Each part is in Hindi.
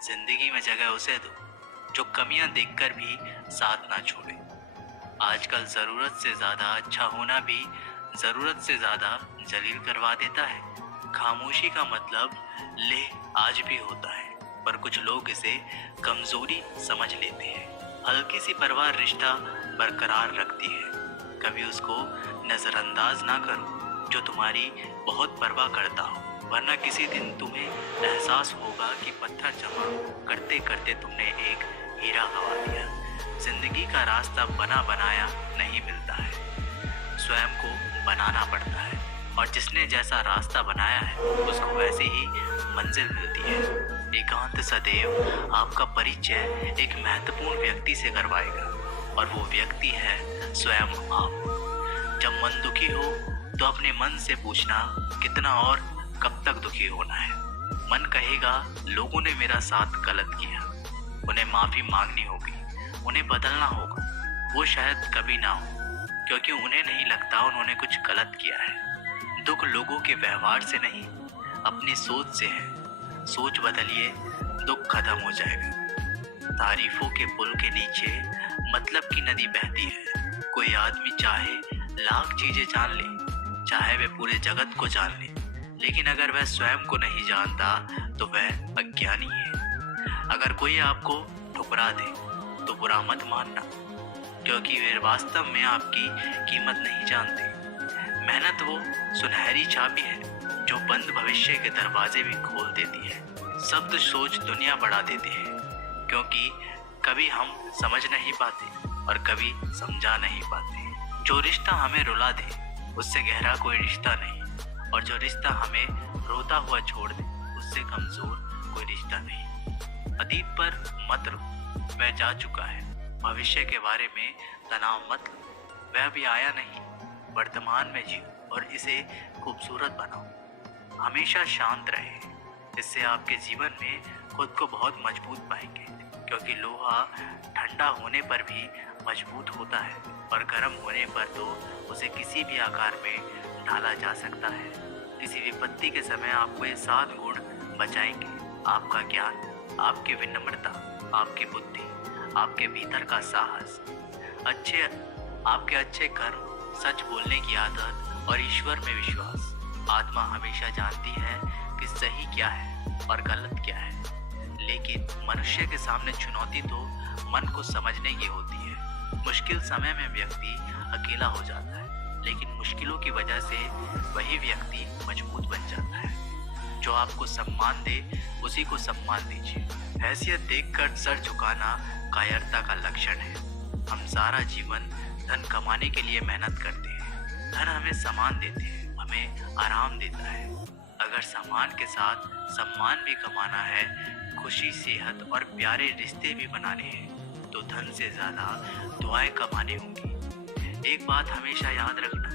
जिंदगी में जगह उसे दो जो कमियां देखकर भी साथ ना छोड़े। आजकल जरूरत से ज्यादा अच्छा होना भी जरूरत से ज्यादा जलील करवा देता है। खामोशी का मतलब ले आज भी होता है, पर कुछ लोग इसे कमजोरी समझ लेते हैं। हल्की सी परवाह रिश्ता बरकरार रखती है। कभी उसको नजरअंदाज ना करो जो तुम्हारी बहुत परवाह करता हो, वरना किसी दिन तुम्हें एहसास होगा कि पत्थर जमा करते करते तुमने एक हीरा गवा दिया। जिंदगी का रास्ता बना बनाया नहीं मिलता है, स्वयं को बनाना पड़ता है, और जिसने जैसा रास्ता बनाया है उसको वैसे ही मंजिल मिलती है। एकांत सदैव आपका परिचय एक महत्वपूर्ण व्यक्ति से करवाएगा, और वो व्यक्ति है स्वयं आप। जब मन दुखी हो तो अपने मन से पूछना कितना और कब तक दुखी होना है। मन कहेगा लोगों ने मेरा साथ गलत किया, उन्हें माफी मांगनी होगी, उन्हें बदलना होगा। वो शायद कभी ना हो, क्योंकि उन्हें नहीं लगता उन्होंने कुछ गलत किया है। दुख लोगों के व्यवहार से नहीं, अपनी सोच से है। सोच बदलिए, दुख खत्म हो जाएगा। तारीफों के पुल के नीचे मतलब की नदी बहती है। कोई आदमी चाहे लाख चीजें जान ले, चाहे वह पूरे जगत को जान ले, लेकिन अगर वह स्वयं को नहीं जानता तो वह अज्ञानी है। अगर कोई आपको ठुकरा दे तो बुरा मत मानना, क्योंकि वे वास्तव में आपकी कीमत नहीं जानते। मेहनत वो सुनहरी चाबी है जो बंद भविष्य के दरवाजे भी खोल देती है। शब्द सोच दुनिया बढ़ा देते हैं, क्योंकि कभी हम समझ नहीं पाते और कभी समझा नहीं पाते। जो रिश्ता हमें रुला दे उससे गहरा कोई रिश्ता नहीं, और जो रिश्ता हमें रोता हुआ छोड़ दे उससे कमजोर कोई रिश्ता नहीं। अतीत पर मत रो, वह जा चुका है। भविष्य के बारे में तनाव मत लो, वह भी आया नहीं। वर्तमान में जियो और इसे खूबसूरत बनाओ। हमेशा शांत रहे, इससे आपके जीवन में खुद को बहुत मजबूत पाएंगे, क्योंकि लोहा ठंडा होने पर भी मजबूत होता है, और गर्म होने पर तो उसे किसी भी आकार में ढाला जा सकता है। किसी विपत्ति के समय आपको ये 7 गुण बचाएंगे: आपका ज्ञान, आपकी विनम्रता, आपकी बुद्धि, आपके भीतर का साहस, आपके अच्छे कर्म, सच बोलने की आदत और ईश्वर में विश्वास। आत्मा हमेशा जानती है कि सही क्या है और गलत क्या है, लेकिन मनुष्य के सामने चुनौती तो मन को समझने की होती है। मुश्किल समय में व्यक्ति अकेला हो जाता है, लेकिन मुश्किलों की वजह से वही व्यक्ति मजबूत बन जाता है। जो आपको सम्मान दे उसी को सम्मान दीजिए। हैसियत देखकर सर झुकाना कायरता का लक्षण है। हम सारा जीवन धन कमाने के लिए मेहनत करते हैं। धन हमें सम्मान देते हैं, हमें आराम देता है। अगर सम्मान के साथ सम्मान भी कमाना है, खुशी, सेहत और प्यारे रिश्ते भी बनाने हैं, तो धन से ज्यादा दुआएं कमानी होंगी। एक बात हमेशा याद रखना,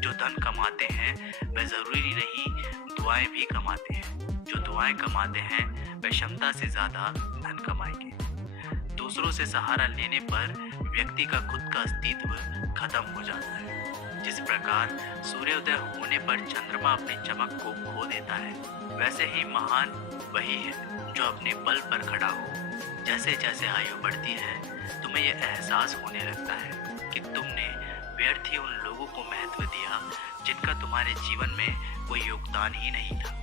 जो धन कमाते हैं वह जरूरी नहीं दुआएं भी कमाते हैं। जो दुआएं कमाते हैं वह क्षमता से ज्यादा धन कमाएंगे। दूसरों से सहारा लेने पर व्यक्ति का खुद का अस्तित्व खत्म हो जाता है। जिस प्रकार सूर्योदय होने पर चंद्रमा अपनी चमक को खो देता है, वैसे ही महान वही है जो अपने बल पर खड़ा हो। जैसे जैसे आयु बढ़ती है तुम्हें यह एहसास होने लगता है कि तुमने व्यर्थ ही उन लोगों को महत्व दिया जिनका तुम्हारे जीवन में कोई योगदान ही नहीं था।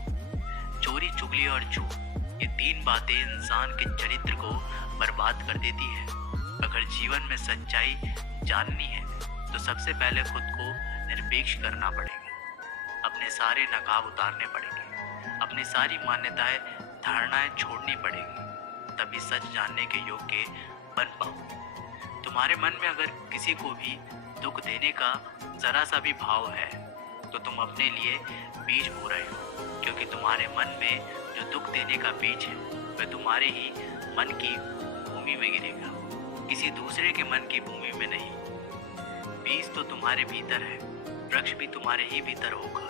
चोरी, चुगली और झूठ, ये 3 बातें इंसान के चरित्र को बर्बाद कर देती है। अगर जीवन में सच्चाई जाननी है तो सबसे पहले खुद को निरपेक्ष करना पड़ेगा। अपने सारे नकाब उतारने पड़ेंगे, अपनी सारी मान्यताएं, धारणाएं छोड़नी पड़ेगी, तभी सच जानने के योग्य बन पाओगे। तुम्हारे मन में अगर किसी को भी दुख देने का जरा सा भी भाव है तो तुम अपने लिए बीज बो रहे हो, क्योंकि तुम्हारे मन में जो दुख देने का बीज है वह तुम्हारे ही मन की भूमि में गिरेगा, किसी दूसरे के मन की भूमि में नहीं। बीज तो तुम्हारे भीतर है, वृक्ष भी तुम्हारे ही भीतर होगा,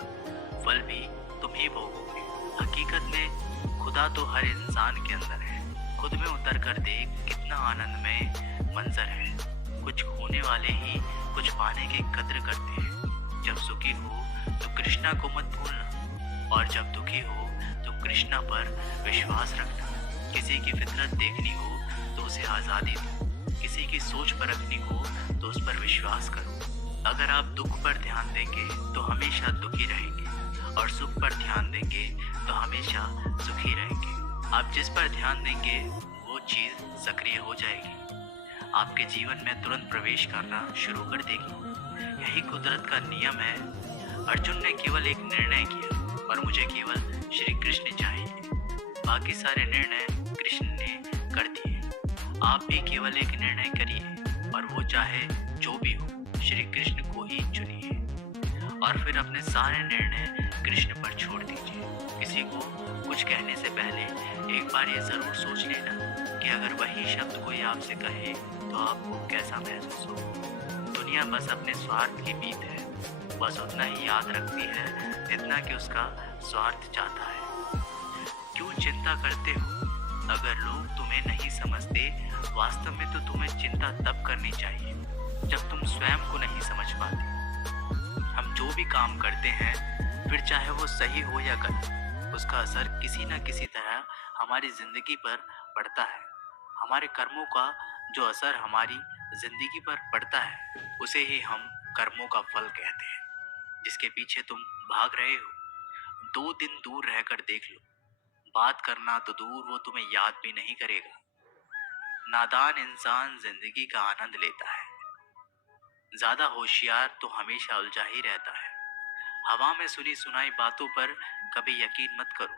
फल भी तुम ही भोगोगे। हकीकत में खुदा तो हर इंसान के अंदर है। खुद में उतर कर देख कितना आनंदमय मंजर है। कुछ खोने वाले ही कुछ पाने की कद्र करते हैं। जब सुखी हो तो कृष्णा को मत भूलना, और जब दुखी हो तो कृष्णा पर विश्वास रखना। किसी की हकीकत देखनी हो तो उसे आज़ादी दो। किसी की सोच परखनी हो तो उस पर विश्वास करो। अगर आप दुख पर ध्यान देंगे तो हमेशा दुखी रहेंगे और सुख पर ध्यान देंगे तो हमेशा सुखी रहेंगे। आप जिस पर ध्यान देंगे वो चीज़ सक्रिय हो जाएगी, आपके जीवन में तुरंत प्रवेश करना शुरू कर देगी। यही कुदरत का नियम है। अर्जुन ने केवल एक निर्णय किया और मुझे केवल श्री कृष्ण चाहिए। बाकी सारे निर्णय कृष्ण ने कर दिए। आप भी केवल एक निर्णय करिए और वो चाहे जो भी हो, श्री कृष्ण को ही चुनिए और फिर अपने सारे निर्णय कृष्ण पर छोड़ दीजिए। किसी को कुछ कहने से पहले एक बार ये जरूर सोच लेना कि अगर वही शब्द कोई आपसे कहे तो आपको कैसा महसूस हो। दुनिया बस अपने स्वार्थ की मीत है, बस उतना ही याद रखती है जितना कि उसका स्वार्थ चाहता है। क्यों चिंता करते हो? अगर लोग तुम्हें नहीं समझते, वास्तव में तो तुम्हें चिंता तब करनी चाहिए जब तुम स्वयं को नहीं समझ पाते। हम जो भी काम करते हैं, फिर चाहे वो सही हो या गलत, उसका असर किसी न किसी तरह हमारी जिंदगी पर पड़ता है। हमारे कर्मों का जो असर हमारी जिंदगी पर पड़ता है उसे ही हम कर्मों का फल कहते हैं। जिसके पीछे तुम भाग रहे हो, 2 दिन दूर रहकर देख लो। बात करना तो दूर, वो तुम्हें याद भी नहीं करेगा। नादान इंसान जिंदगी का आनंद लेता है, ज्यादा होशियार तो हमेशा उलझा ही रहता है। हवा में सुनी सुनाई बातों पर कभी यकीन मत करो,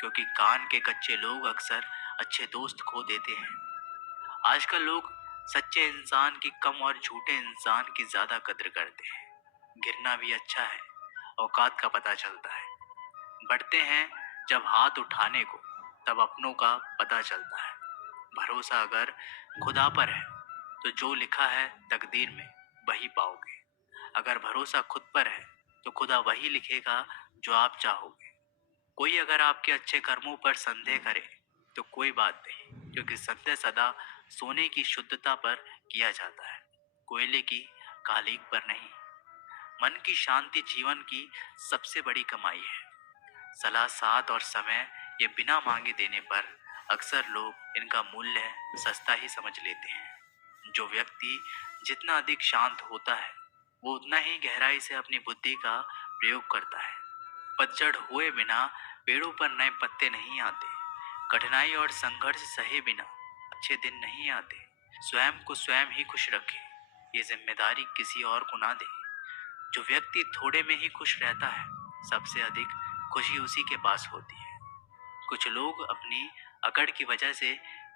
क्योंकि कान के कच्चे लोग अक्सर अच्छे दोस्त खो देते हैं। आजकल लोग सच्चे इंसान की कम और झूठे इंसान की ज्यादा कद्र करते हैं। गिरना भी अच्छा है, औकात का पता चलता है। बढ़ते हैं जब हाथ उठाने को, तब अपनों का पता चलता है। भरोसा अगर खुदा पर है तो जो लिखा है तकदीर में वही पाओगे। अगर भरोसा खुद पर है तो खुदा वही लिखेगा जो आप चाहोगे। कोई अगर आपके अच्छे कर्मों पर संदेह करे तो कोई बात नहीं, क्योंकि संदेह सदा सोने की शुद्धता पर किया जाता है, कोयले की कालीक पर नहीं। मन की शांति जीवन की सबसे बड़ी कमाई है। सलाह, साथ और समय ये बिना मांगे देने पर अक्सर लोग इनका मूल्य सस्ता ही समझ लेते हैं। जो व्यक्ति जितना अधिक शांत होता है वो उतना ही गहराई से अपनी बुद्धि का प्रयोग करता है। पतझड़ हुए बिना पेड़ों पर नए पत्ते नहीं आते। कठिनाई और संघर्ष सहे बिना अच्छे दिन नहीं आते। स्वयं को स्वयं ही खुश रखें, ये जिम्मेदारी किसी और को ना दे। जो व्यक्ति थोड़े में ही खुश रहता है, सबसे अधिक खुशी उसी के पास होती है। कुछ लोग अपनी अकड़ की वजह से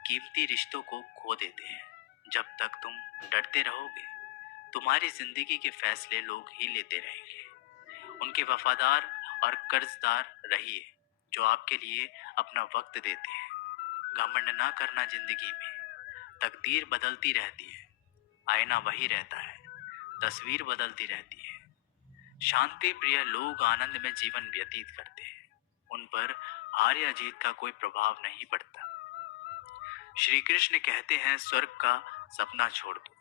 कीमती रिश्तों को खो देते हैं। जब तक तुम डरते रहोगे, तुम्हारी जिंदगी के फैसले लोग ही लेते रहेंगे। उनके वफादार और कर्जदार रहिए जो आपके लिए अपना वक्त देते हैं। घमंड ना करना जिंदगी में, तकदीर बदलती रहती है, आईना वही रहता है, तस्वीर बदलती रहती है। शांति प्रिय लोग आनंद में जीवन व्यतीत करते हैं, उन पर हार या जीत का कोई प्रभाव नहीं पड़ता। श्री कृष्ण कहते हैं, स्वर्ग का सपना छोड़ दो,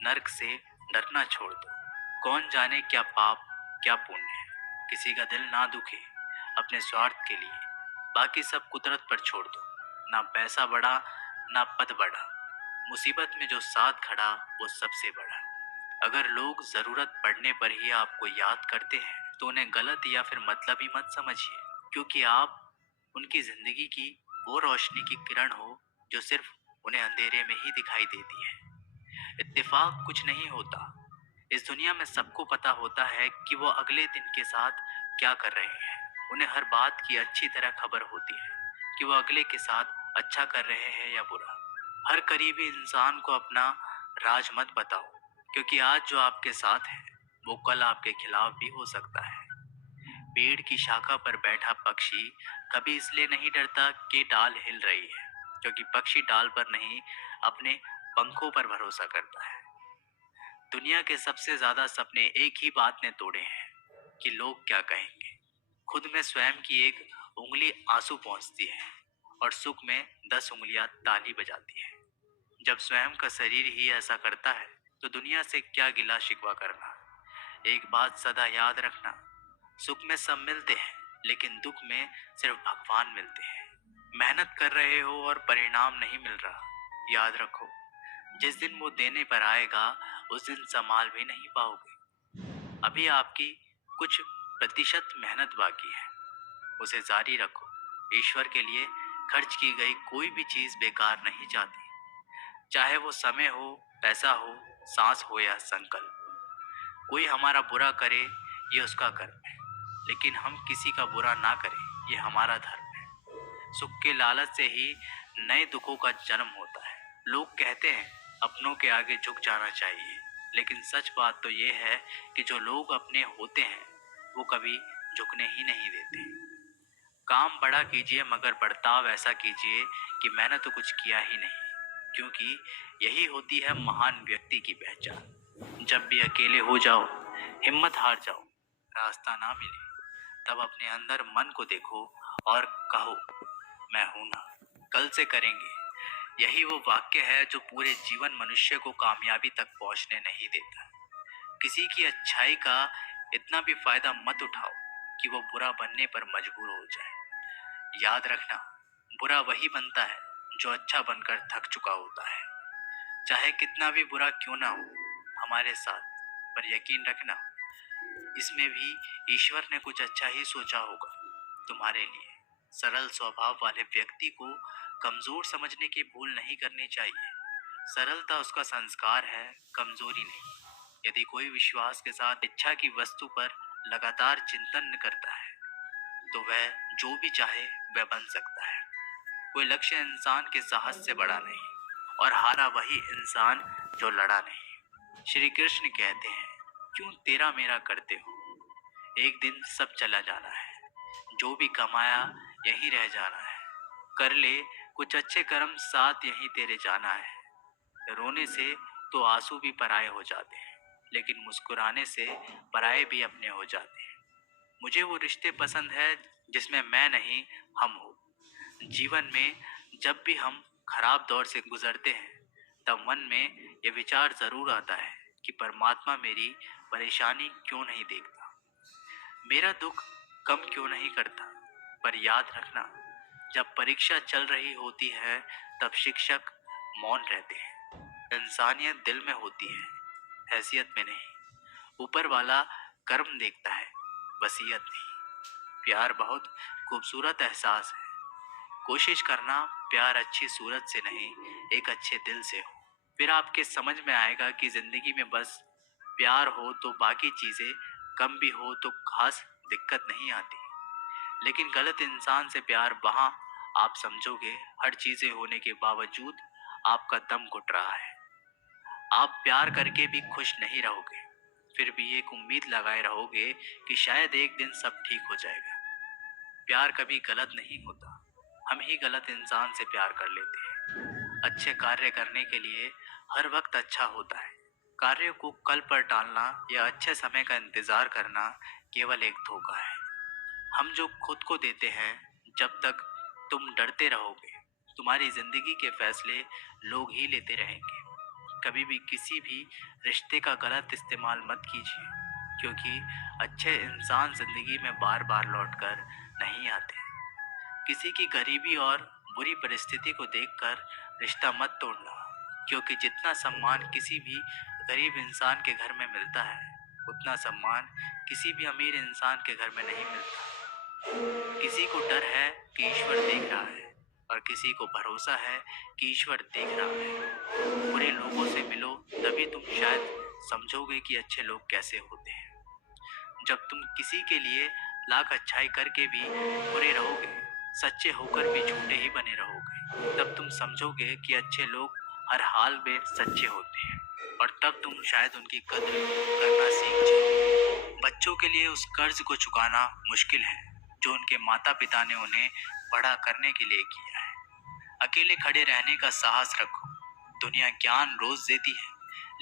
नरक से डरना छोड़ दो। कौन जाने क्या पाप क्या पुण्य है। किसी का दिल ना दुखे अपने स्वार्थ के लिए, बाकी सब कुदरत पर छोड़ दो। ना पैसा बढ़ा ना पद बढ़ा, मुसीबत में जो साथ खड़ा वो सबसे बड़ा। अगर लोग जरूरत पड़ने पर ही आपको याद करते हैं तो उन्हें गलत या फिर मतलबी मत समझिए, क्योंकि आप उनकी जिंदगी की वो रोशनी की किरण हो जो सिर्फ उन्हें अंधेरे में ही दिखाई देती है। इत्तेफाक कुछ नहीं होता। इस दुनिया में सबको पता होता है कि वो अगले दिन के साथ क्या कर रहे हैं। उन्हें हर बात की अच्छी तरह खबर होती है कि वो अगले के साथ अच्छा कर रहे हैं या बुरा। हर करीबी इंसान को अपना राज मत बताओ, क्योंकि आज जो आपके साथ है वो कल आपके खिलाफ भी हो सकता है। पेड़ की शाखा पर बैठा पक्षी कभी इसलिए नहीं डरता कि डाल हिल रही है, क्योंकि पक्षी डाल पर नहीं अपने पंखों पर भरोसा करता है। दुनिया के सबसे ज्यादा सपने एक ही बात ने तोड़े हैं कि लोग क्या कहेंगे। खुद में स्वयं की एक उंगली आंसू पहुंचती है और सुख में 10 उंगलियां ताली बजाती है। जब स्वयं का शरीर ही ऐसा करता है तो दुनिया से क्या गिला शिकवा करना। एक बात सदा याद रखना, सुख में सब मिलते हैं लेकिन दुख में सिर्फ भगवान मिलते हैं। मेहनत कर रहे हो और परिणाम नहीं मिल रहा, याद रखो, जिस दिन वो देने पर आएगा उस दिन संभाल भी नहीं पाओगे। अभी आपकी कुछ प्रतिशत मेहनत बाकी है, उसे जारी रखो। ईश्वर के लिए खर्च की गई कोई भी चीज बेकार नहीं जाती, चाहे वो समय हो, पैसा हो, सांस हो या संकल्प। कोई हमारा बुरा करे ये उसका कर्म है, लेकिन हम किसी का बुरा ना करें ये हमारा धर्म है। सुख के लालच से ही नए दुखों का जन्म होता है। लोग कहते हैं अपनों के आगे झुक जाना चाहिए, लेकिन सच बात तो ये है कि जो लोग अपने होते हैं वो कभी झुकने ही नहीं देते। काम बड़ा कीजिए मगर बर्ताव ऐसा कीजिए कि मैंने तो कुछ किया ही नहीं, क्योंकि यही होती है महान व्यक्ति की पहचान। जब भी अकेले हो जाओ, हिम्मत हार जाओ, रास्ता ना मिले, तब अपने अंदर मन को देखो और कहो मैं हूं ना, कल से करेंगे। यही वो वाक्य है जो पूरे जीवन मनुष्य को कामयाबी तक पहुंचने नहीं देता। किसी की अच्छाई का इतना भी फायदा मत उठाओ कि वो बुरा बनने पर मजबूर हो जाए। याद रखना, बुरा वही बनता है जो अच्छा बनकर थक चुका होता है। चाहे कितना भी बुरा क्यों ना हो हमारे साथ, पर यकीन रखना इसमें भी ईश्वर ने कुछ अच्छा ही सोचा होगा तुम्हारे लिए। सरल स्वभाव वाले व्यक्ति को कमजोर समझने की भूल नहीं करनी चाहिए। सरलता उसका संस्कार है, कमजोरी नहीं। यदि कोई विश्वास के साथ इच्छा की वस्तु पर लगातार चिंतन करता है तो वह जो भी चाहे वह बन सकता है। कोई लक्ष्य इंसान के साहस से बड़ा नहीं, और हारा वही इंसान जो लड़ा नहीं। श्री कृष्ण कहते हैं क्यों तेरा मेरा करते हो, एक दिन सब चला जाना है, जो भी कमाया यहीं रह जाना है। कर ले कुछ अच्छे कर्म, साथ यहीं तेरे जाना है। रोने से तो आंसू भी पराये हो जाते हैं, लेकिन मुस्कुराने से पराये भी अपने हो जाते हैं। मुझे वो रिश्ते पसंद है जिसमें मैं नहीं हम हो। जीवन में जब भी हम खराब दौर से गुजरते हैं तब मन में ये विचार जरूर आता है कि परमात्मा मेरी परेशानी क्यों नहीं देखता, मेरा दुख कम क्यों नहीं करता। पर याद रखना, जब परीक्षा चल रही होती है तब शिक्षक मौन रहते हैं। इंसानियत दिल में होती है, हैसियत में नहीं। ऊपर वाला कर्म देखता है, वसीयत नहीं। प्यार बहुत खूबसूरत एहसास है। कोशिश करना प्यार अच्छी सूरत से नहीं, एक अच्छे दिल से हो। फिर आपके समझ में आएगा कि जिंदगी में बस प्यार हो तो बाकी चीजें कम भी हो तो खास दिक्कत नहीं आती। लेकिन गलत इंसान से प्यार, वहां आप समझोगे हर चीजें होने के बावजूद आपका दम घुट रहा है। आप प्यार करके भी खुश नहीं रहोगे, फिर भी एक उम्मीद लगाए रहोगे कि शायद एक दिन सब ठीक हो जाएगा। प्यार कभी गलत नहीं होता, हम ही गलत इंसान से प्यार कर लेते हैं। अच्छे कार्य करने के लिए हर वक्त अच्छा होता है। कार्य को कल पर टालना या अच्छे समय का इंतजार करना केवल एक धोखा है। हम जो खुद को देते हैं, जब तक तुम डरते रहोगे तुम्हारी जिंदगी के फैसले लोग ही लेते रहेंगे। कभी भी किसी भी रिश्ते का गलत इस्तेमाल मत कीजिए, क्योंकि अच्छे इंसान जिंदगी में बार बार लौटकर नहीं आते। किसी की गरीबी और बुरी परिस्थिति को देखकर रिश्ता मत तोड़ना, क्योंकि जितना सम्मान किसी भी गरीब इंसान के घर में मिलता है उतना सम्मान किसी भी अमीर इंसान के घर में नहीं मिलता। किसी को डर है कि ईश्वर देख रहा है, और किसी को भरोसा है कि ईश्वर देख रहा है। बुरे लोगों से मिलो, तभी तुम शायद समझोगे कि अच्छे लोग कैसे होते हैं। जब तुम किसी के लिए लाख अच्छाई करके भी बुरे रहोगे, सच्चे होकर भी झूठे ही बने रहोगे, तब तुम समझोगे कि अच्छे लोग हर हाल में सच्चे होते हैं, और तब तुम शायद उनकी कद्र करना सीख जाओ। बच्चों के लिए उस कर्ज को चुकाना मुश्किल है जो उनके माता पिता ने उन्हें बड़ा करने के लिए किया है। अकेले खड़े रहने का साहस रखो। दुनिया ज्ञान रोज देती है,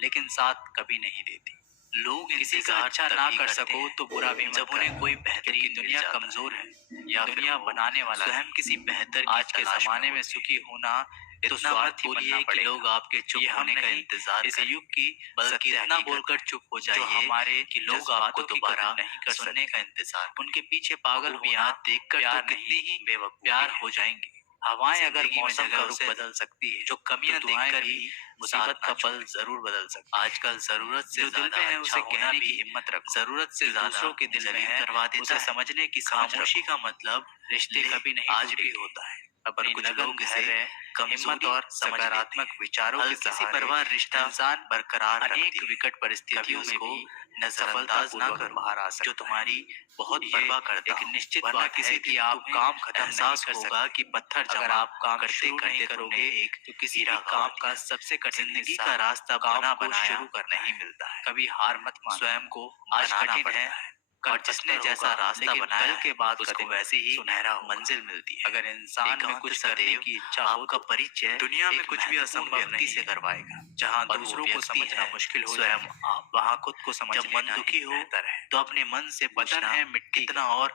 लेकिन साथ कभी नहीं देती। लोग किसी का अच्छा ना कर सको तो बुरा भी मत, जब उन्हें कोई बेहतरीन दुनिया कमजोर है या दुनिया बनाने वाला स्वयं किसी बेहतर आज के जमाने में सुखी होना तो स्वार्थ बोलिए कि लोग आपके चुप होने का इंतजार इस युग की, बल्कि इतना बोलकर चुप हो जाइए हमारे कि लोग आपको दोबारा नहीं कर सुनने का इंतजार। उनके पीछे पागल होना देखकर तो कितने ही बेवकूफ प्यार हो जाएंगे। हवाएं अगर जिंदगी में मौसम का जगह रुख उसे बदल सकती है, जो कमियां तो दुआएं देखकर भी भी मुसीबत साथ का ना पल छोड़े। जरूर बदल सकती है। आजकल जरूरत से जो दिल ज्यादा में है अच्छा उसे होना कहने भी की हिम्मत रखो। जरूरत से जो ज्यादा दूसरों के दिल में जलील है करवा देता उसे है। समझने की समझ खामोशी रखो। का मतलब रिश्ते ले कभी नहीं आज भी टूटेंगे। होता है। पर अपनी कुछ लगन, लोग इसे धैर्य, हिम्मत कमजोरी और समझ लेते सकारात्मक हैं। विचारों के हल्की सी सहारे परवाह रिश्ता इंसान बरकरार अनेक रखती है। विकट परिस्थितियों कभी में उसको भी नजरअंदाज ना सफलतापूर्वक करो बाहर आ सकता जो है। तुम्हारी बहुत ये परवाह करता एक हो, निश्चित वरना बात किसी है दिन कि आप तुम्हें काम खत्म नहीं एहसास कर होगा सकते। कि पत्थर अगर जमा आप काम करते शुरू नहीं करते करोगे तुमने एक तो किसी हीरा भी गंवा काम का लिया। सबसे कठिन जिंदगी हिस्सा का रास्ता काम बना को बनाया शुरू करना नहीं है। मिलता है, कभी हार मत मानो। स्वयं को आज बनाना कठिन पड़ता है, है। कल और जिसने पत्थर जैसा होगा, रास्ता लेकिन बनाया कल के बाद उसको कदम वैसे ही सुनहरा होगा। मंजिल मिलती है। अगर इंसान में एकांत कुछ करने सदैव की इच्छा हो आपका तो परिचय दुनिया में एक कुछ भी महत्वपूर्ण असंभव व्यक्ति नहीं से है। करवाएगा। जहाँ और वो दूसरों को व्यक्ति समझना है मुश्किल हो स्वयं जाए, आप। वहाँ खुद को समझ जब मन लेना दुखी ही हो बेहतर है। तो अपने मन से वतन पूछना है मिट्टी कितना की, और